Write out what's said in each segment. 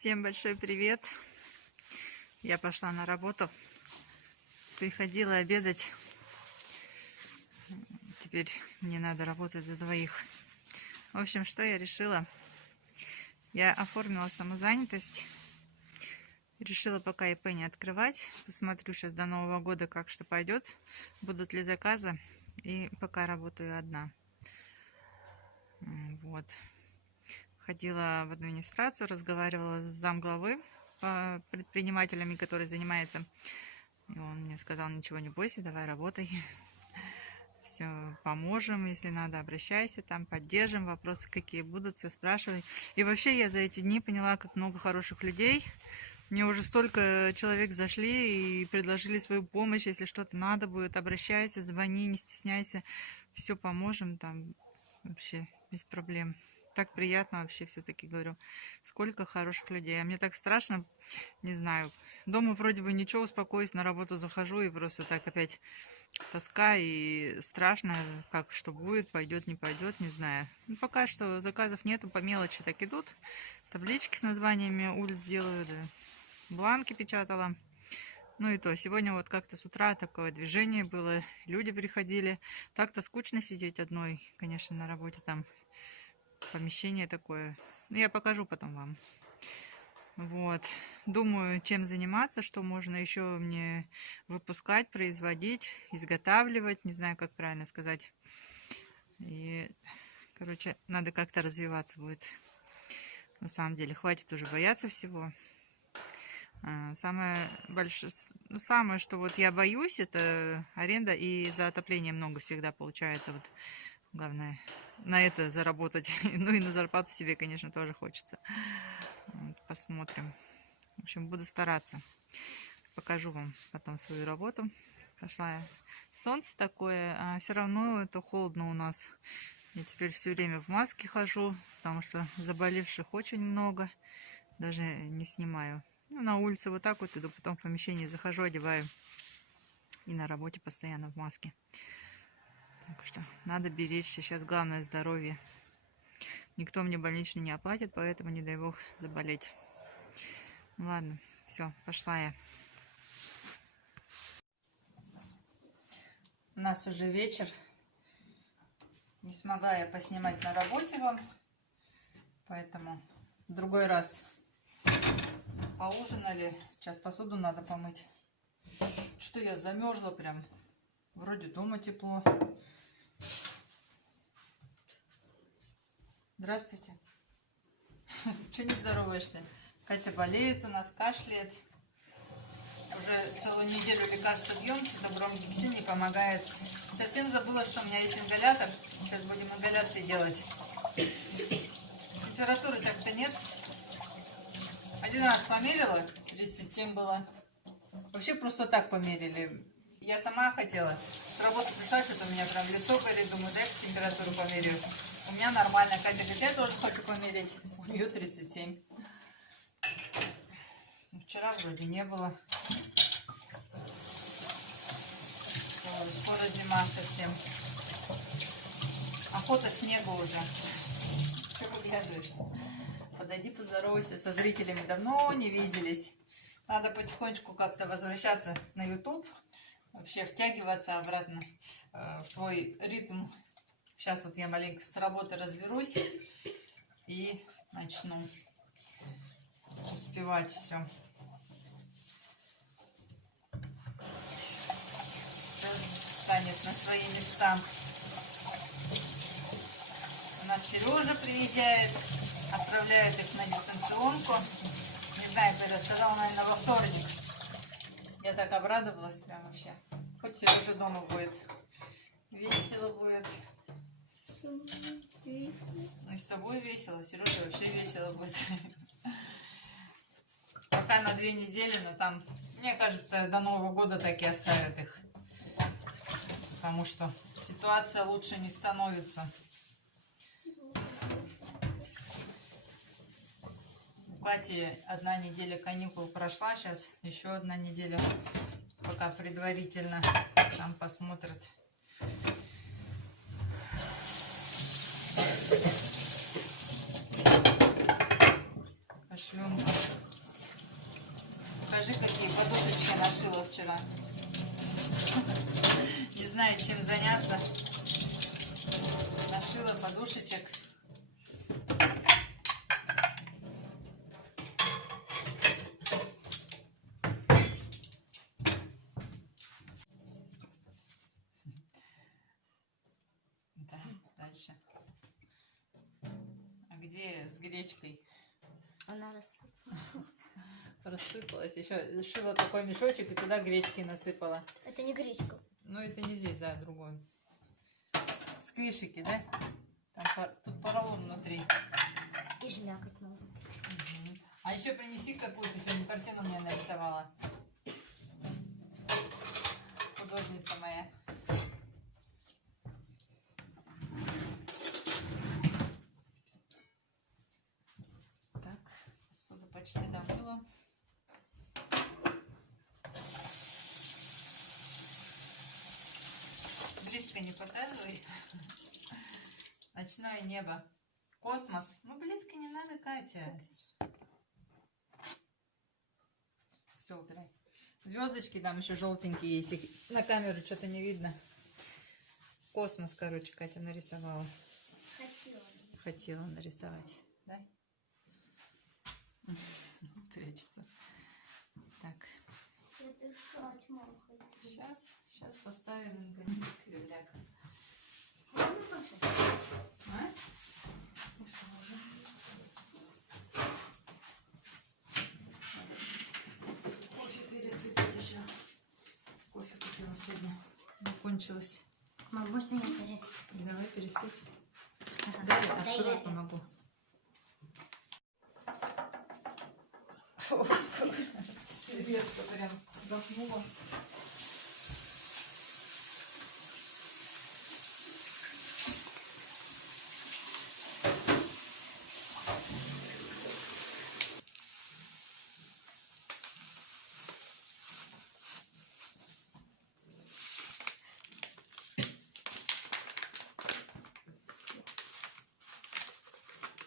Всем большой привет! Я пошла на работу, приходила обедать, теперь мне надо работать за двоих. В общем, что я решила? Я оформила самозанятость, решила пока ИП не открывать, посмотрю сейчас до Нового года, как что пойдет, будут ли заказы, и пока работаю одна. Вот. Ходила в администрацию, разговаривала с замглавы по предпринимателями, которые занимаются. И он мне сказал: ничего не бойся, давай работай. Все, поможем, если надо, обращайся, там поддержим, вопросы какие будут, все спрашивай. И вообще я за эти дни поняла, как много хороших людей. Мне уже столько человек зашли и предложили свою помощь. Если что-то надо будет, обращайся, звони, не стесняйся. Все поможем, там вообще без проблем. Так приятно вообще, все-таки говорю, сколько хороших людей. А мне так страшно, не знаю. Дома вроде бы ничего, успокоюсь, на работу захожу и просто так опять тоска и страшно, как что будет, пойдет, не пойдет, не знаю. Ну, пока что заказов нету, по мелочи так идут. Таблички с названиями улиц делаю, да. Бланки печатала. Ну и то, сегодня вот как-то с утра такое движение было, люди приходили. Так-то скучно сидеть одной, конечно, на работе там. Помещение такое. Я покажу потом вам. Вот. Думаю, чем заниматься, что можно еще мне выпускать, производить, изготавливать. Не знаю, как правильно сказать. И, короче, надо как-то развиваться будет. На самом деле, хватит уже бояться всего. Самое большое, самое, что вот я боюсь, это аренда, и за отопление много всегда получается. Вот главное на это заработать. Ну и на зарплату себе, конечно, тоже хочется. Вот, посмотрим. В общем, буду стараться. Покажу вам потом свою работу. Пошла я. Солнце такое, а все равно это холодно у нас. Я теперь все время в маске хожу, потому что заболевших очень много. Даже не снимаю. Ну, на улице вот так вот иду, потом в помещение захожу, одеваю. И на работе постоянно в маске. Так что надо беречься. Сейчас главное здоровье. Никто мне больничный не оплатит, поэтому не дай бог заболеть. Ладно, все, пошла я. У нас уже вечер. Не смогла я поснимать на работе вам. Поэтому в другой раз поужинали. Сейчас посуду надо помыть. Что-то я замерзла прям. Вроде дома тепло. Здравствуйте. Чего не здороваешься? Катя болеет у нас, кашляет. Уже целую неделю лекарства пьем, что-то бромгексин не помогает. Совсем забыла, что у меня есть ингалятор. Сейчас будем ингаляции делать. Температуры так-то нет. Один раз померила, 37 было. Вообще просто так померили. Я сама хотела. С работы пришла, что-то у меня прям лицо горит. Думаю, дай температуру померю. У меня нормально. Катя говорит, я тоже хочу померить. У нее 37. Вчера вроде не было. Скоро зима совсем. Охота снега уже. Чего выглядываешься? Подойди, поздоровайся со зрителями. Давно не виделись. Надо потихонечку как-то возвращаться на YouTube. Вообще втягиваться обратно в свой ритм. Сейчас вот я маленько с работы разберусь и начну успевать все. Станет на свои места. У нас Сережа приезжает, отправляет их на дистанционку. Не знаю, кто рассказал, наверное, во вторник. Я так обрадовалась прям вообще. Хоть Сережа дома будет. Весело будет. Ну и с тобой весело, Сережа вообще весело будет. Пока на 2 недели, но там, мне кажется, до Нового года так и оставят их. Потому что ситуация лучше не становится. У Кати 1 неделя каникул прошла, сейчас еще 1 неделя. Пока предварительно там посмотрят. Пошлем покажи, какие подушечки нашила вчера. Не знаю, чем заняться. Нашила подушечек. Да, дальше. А где с гречкой? Она Рассыпалась. Еще шила такой мешочек и туда гречки насыпала. Это не гречка. Ну, это не здесь, да, другой. Сквишики, да? Там, тут поролон внутри. И жмякать надо. Угу. А еще принеси какую-то, сегодня картину мне нарисовала. Художница моя. Так, посуду почти домыла. Близко не показывай. Ночное небо. Космос. Ну, близко не надо, Катя. Все, убирай. Звездочки там еще желтенькие есть. Их на камеру что-то не видно. Космос, короче, Катя нарисовала. Хотела нарисовать. Да? Прячется. Так. Я дышать мало хочу. Сейчас поставим кривляк. А? Кофе пересыпать еще. Кофе купила сегодня. Закончилось. Мам, можно я пересыплю? Давай пересыпь. Ага. Дай, Да, открой, я помогу. Светка прям вдохнула.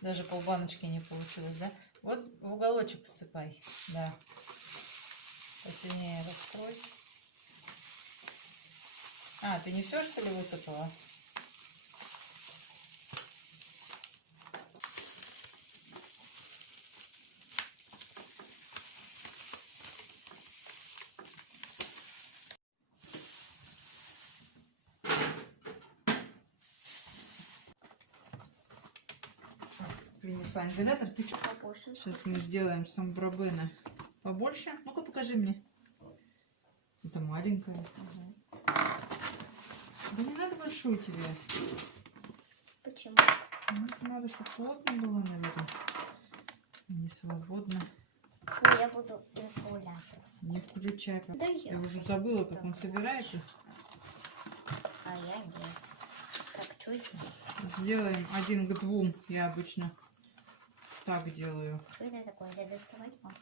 Даже полбаночки не получилось, да? Вот в уголочек ссыпай, да. Посильнее раскрой. А, ты не все, что ли, высыпала? Принесла ингалятор. Ты что? побольше. Сейчас мы сделаем самбрабена побольше. Ну-ка, покажи мне. Это маленькая. Ага. Да не надо большую тебе. Почему? Ну, надо, чтобы плотно было, наверное. Не свободно. Ну, я буду инфулятор. Не включай. Да я уже забыла, как он собирается. А я нет. Как чуть. Сделаем 1 к 2. Я обычно так делаю. Что это такое? Я доставать могу?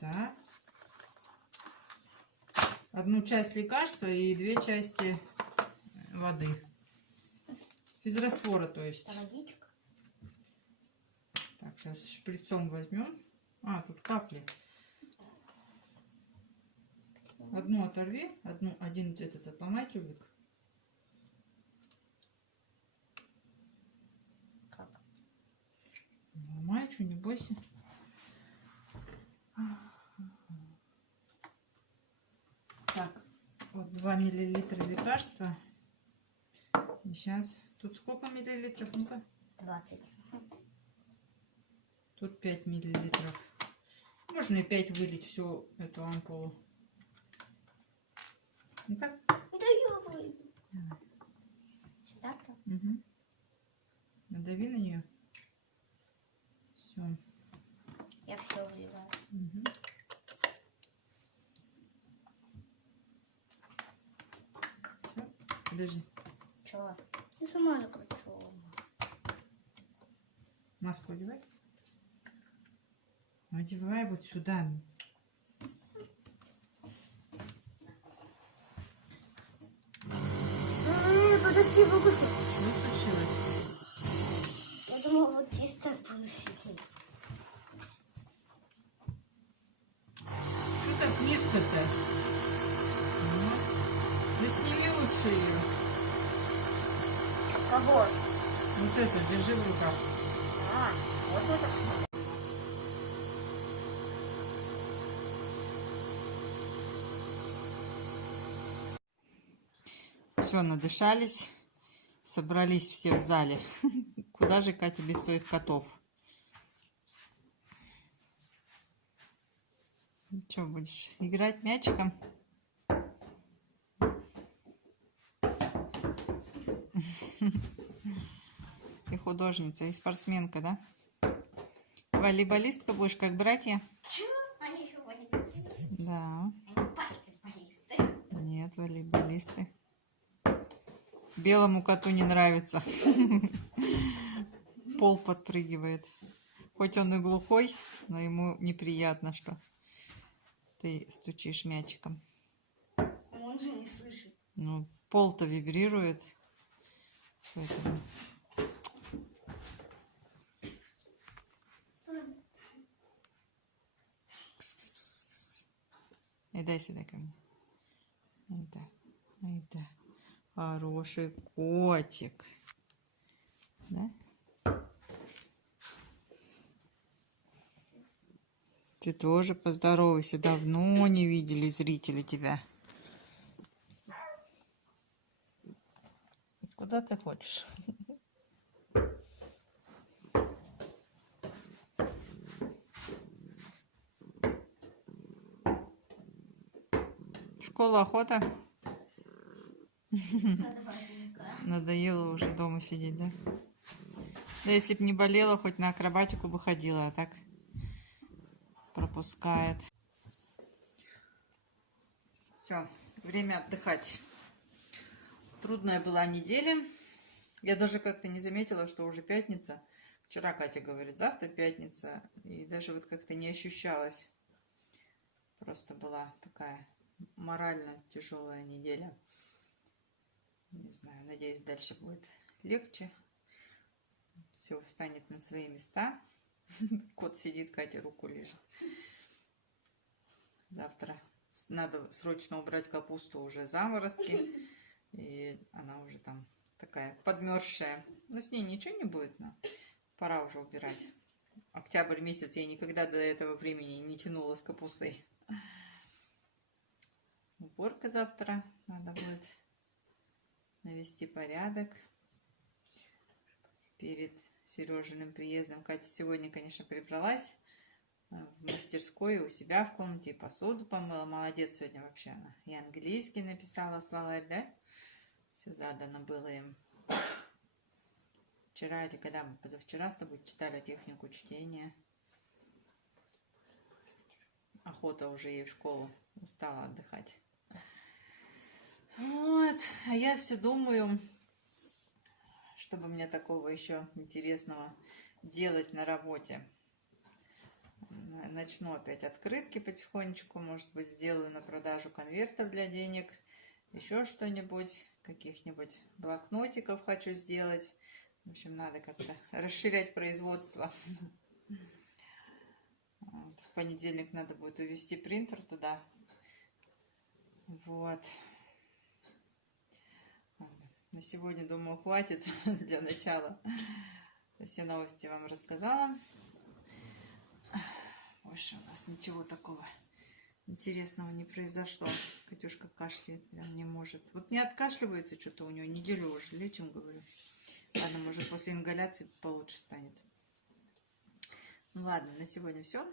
Так. 1 часть лекарства и 2 части воды. Без раствора, то есть. Это водичка? Так, сейчас шприцом возьмем. А, тут капли. Одну оторви, один этот отломай тюбик. Как? Ломай, что, не бойся. Так, вот 2 миллилитра лекарства. И сейчас, тут сколько миллилитров? Ну-ка. 20. Тут 5 миллилитров. Можно и 5 вылить всю эту ампулу. Ну-ка. Да я выйду. Давай. Сюда прям? Угу. Надави на нее. Все. Я все выливаю. Угу. Все. Подожди. Чё? Я сама закручу. Маску одевай. Одевай вот сюда. Подожди, выключи. Что случилось? Я думала, вот здесь так буду сидеть. это? Да сними лучше ее. Кого? Вот это, держи в руках. Вот это. Все, надышались. Собрались все в зале. Куда же, Катя, без своих котов? Что, будешь играть мячиком? Ты художница и спортсменка, да? Волейболистка будешь, как братья? Чего? Они еще волейболисты. Да. Они баскетболисты. Нет, волейболисты. Белому коту не нравится. Пол подпрыгивает. Хоть он и глухой, но ему неприятно, что ты стучишь мячиком. Он же не слышит. Ну, пол-то вибрирует. Поэтому... Стой. И дай сюда ко мне. Это. Это. Хороший котик. Да? Ты тоже поздоровайся. Давно не видели зрители тебя. Куда ты хочешь? Школа, охота? Надо быстренько. Надоело уже дома сидеть, да? Да если бы не болела, хоть на акробатику бы ходила, а так пропускает. Все, время отдыхать. Трудная была неделя. Я даже как-то не заметила, что уже пятница. Вчера Катя говорит, завтра пятница. И даже вот как-то не ощущалась. Просто была такая морально тяжелая неделя. Не знаю, надеюсь, дальше будет легче. Все встанет на свои места. Кот сидит, Катя руку лежит. Завтра надо срочно убрать капусту, уже заморозки. И она уже там такая подмерзшая. Но с ней ничего не будет, но пора уже убирать. Октябрь месяц, я никогда до этого времени не тянула с капустой. Уборка завтра. Надо будет навести порядок перед Сережиным приездом. Катя сегодня, конечно, прибралась в мастерской у себя в комнате, и посуду помыла. Молодец сегодня вообще она. И английский написала словарь, да? Все задано было им. Вчера или когда мы позавчера с тобой читали технику чтения. Охота уже ей в школу. Устала отдыхать. Вот. А я все думаю, чтобы мне такого еще интересного делать на работе. Начну опять открытки потихонечку. Может быть, сделаю на продажу конвертов для денег. Еще что-нибудь. Каких-нибудь блокнотиков хочу сделать. В общем, надо как-то расширять производство. Вот. В понедельник надо будет увезти принтер туда. Вот. На сегодня, думаю, хватит для начала. Все новости вам рассказала. Больше у нас ничего такого интересного не произошло. Катюшка кашляет, прям не может. Вот не откашливается что-то у нее, неделю уже лечим, говорю. Ладно, может, после ингаляции получше станет. Ну ладно, на сегодня все.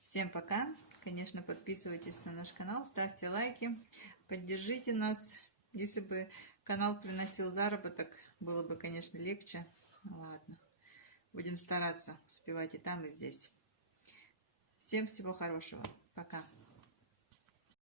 Всем пока. Конечно, подписывайтесь на наш канал, ставьте лайки, поддержите нас. Если бы канал приносил заработок, было бы, конечно, легче. Ладно, будем стараться успевать и там, и здесь. Всем всего хорошего. Пока.